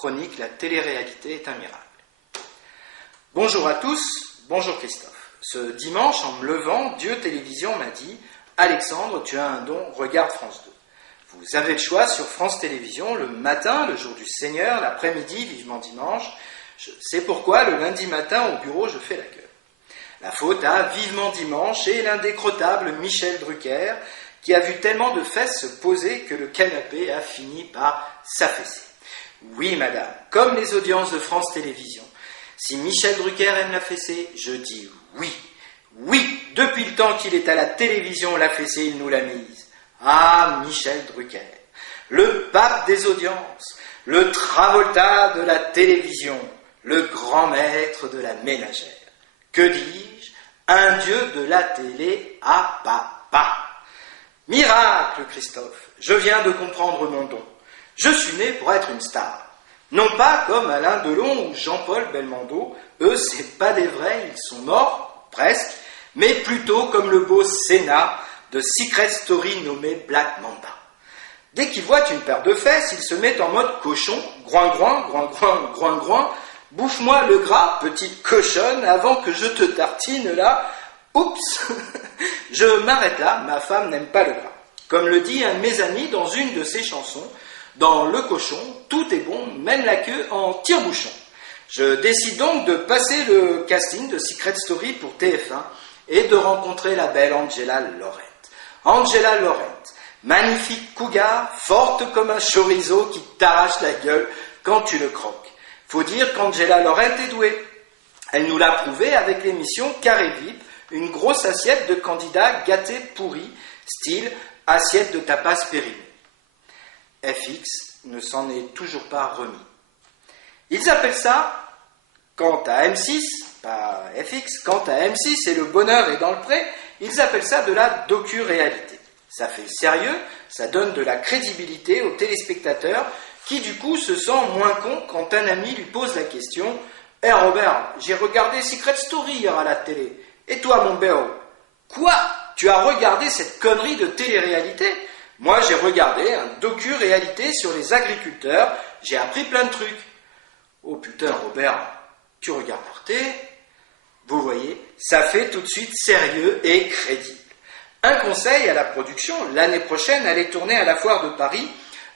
chronique La télé-réalité est un miracle. Bonjour à tous, bonjour Christophe. Ce dimanche, en me levant, Dieu Télévision m'a dit « Alexandre, tu as un don, regarde France 2 ». Vous avez le choix sur France Télévisions, le matin, le jour du Seigneur, l'après-midi, vivement dimanche. C'est pourquoi le lundi matin, au bureau, je fais la queue. La faute à Vivement Dimanche et l'indécrottable Michel Drucker, qui a vu tellement de fesses se poser que le canapé a fini par s'affaisser. Oui, madame, comme les audiences de France Télévisions. Si Michel Drucker aime la fessée, je dis oui. Oui, depuis le temps qu'il est à la télévision, la fessée, il nous l'a mise. Ah, Michel Drucker, le pape des audiences, le Travolta de la télévision, le grand maître de la ménagère. Que dis-je? Un dieu de la télé à papa. Miracle, Christophe, je viens de comprendre mon don. Je suis né pour être une star. Non pas comme Alain Delon ou Jean-Paul Belmondo, eux c'est pas des vrais, ils sont morts, presque, mais plutôt comme le beau Sénat de Secret Story nommé Black Mamba. Dès qu'ils voient une paire de fesses, ils se mettent en mode cochon, groin-groin, groin-groin, groin-groin, bouffe-moi le gras, petite cochonne, avant que je te tartine là. Oups, je m'arrête là, ma femme n'aime pas le gras. Comme le dit un de mes amis dans une de ses chansons, dans Le Cochon, tout est bon, même la queue en tire-bouchon. Je décide donc de passer le casting de Secret Story pour TF1 et de rencontrer la belle Angela Laurent. Angela Laurent, magnifique cougar, forte comme un chorizo qui t'arrache la gueule quand tu le croques. Faut dire qu'Angela Laurent est douée. Elle nous l'a prouvé avec l'émission Carré VIP, une grosse assiette de candidats gâtés pourris, style assiette de tapas périmée. FX ne s'en est toujours pas remis. Ils appellent ça, quant à M6, pas FX, quant à M6 et le bonheur est dans le pré, ils appellent ça de la docu-réalité. Ça fait sérieux, ça donne de la crédibilité aux téléspectateurs qui du coup se sent moins con quand un ami lui pose la question « Hé Robert, j'ai regardé Secret Story hier à la télé. Et toi mon béo, quoi? Tu as regardé cette connerie de télé-réalité ? Moi j'ai regardé un docu-réalité sur les agriculteurs, j'ai appris plein de trucs. » Oh putain Robert, tu regardes Arte ? Vous voyez, ça fait tout de suite sérieux et crédible. Un conseil à la production, l'année prochaine, allez tourner à la foire de Paris.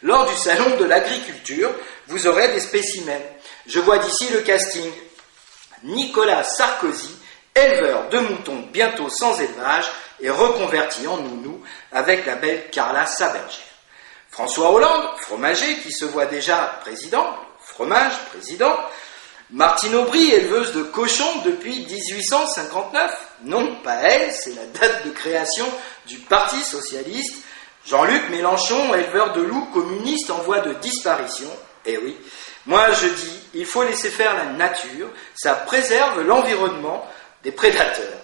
Lors du salon de l'agriculture, vous aurez des spécimens. Je vois d'ici le casting. Nicolas Sarkozy, éleveur de moutons bientôt sans élevage et reconverti en nounou avec la belle Carla Sabergère. François Hollande, fromager qui se voit déjà président, fromage, président. Martine Aubry, éleveuse de cochons depuis 1859. Non, pas elle, c'est la date de création du Parti socialiste. Jean-Luc Mélenchon, éleveur de loups communiste en voie de disparition. Eh oui, moi je dis, il faut laisser faire la nature, ça préserve l'environnement des prédateurs.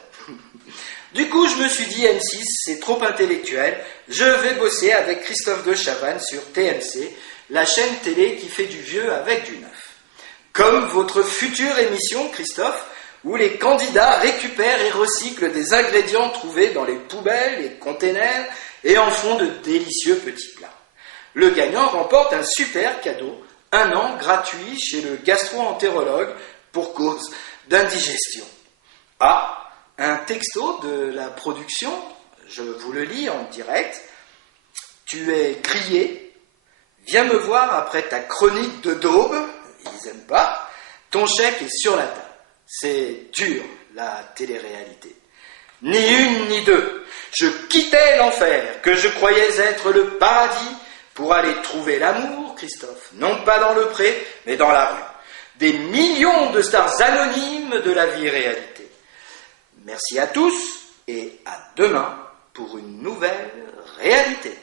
Du coup, je me suis dit, M6, c'est trop intellectuel, je vais bosser avec Christophe de Chavannes sur TMC, la chaîne télé qui fait du vieux avec du neuf. Comme votre future émission, Christophe, où les candidats récupèrent et recyclent des ingrédients trouvés dans les poubelles, les containers, et en font de délicieux petits plats. Le gagnant remporte un super cadeau, 1 an gratuit chez le gastro-entérologue pour cause d'indigestion. Ah, un texto de la production, je vous le lis en direct. Tu es grillé, viens me voir après ta chronique de daube, ils n'aiment pas, ton chèque est sur la table. C'est dur, la télé-réalité. Ni une ni deux, je quittais l'enfer, que je croyais être le paradis, pour aller trouver l'amour, Christophe, non pas dans le pré, mais dans la rue. Des millions de stars anonymes de la vie réalité. Merci à tous et à demain pour une nouvelle réalité.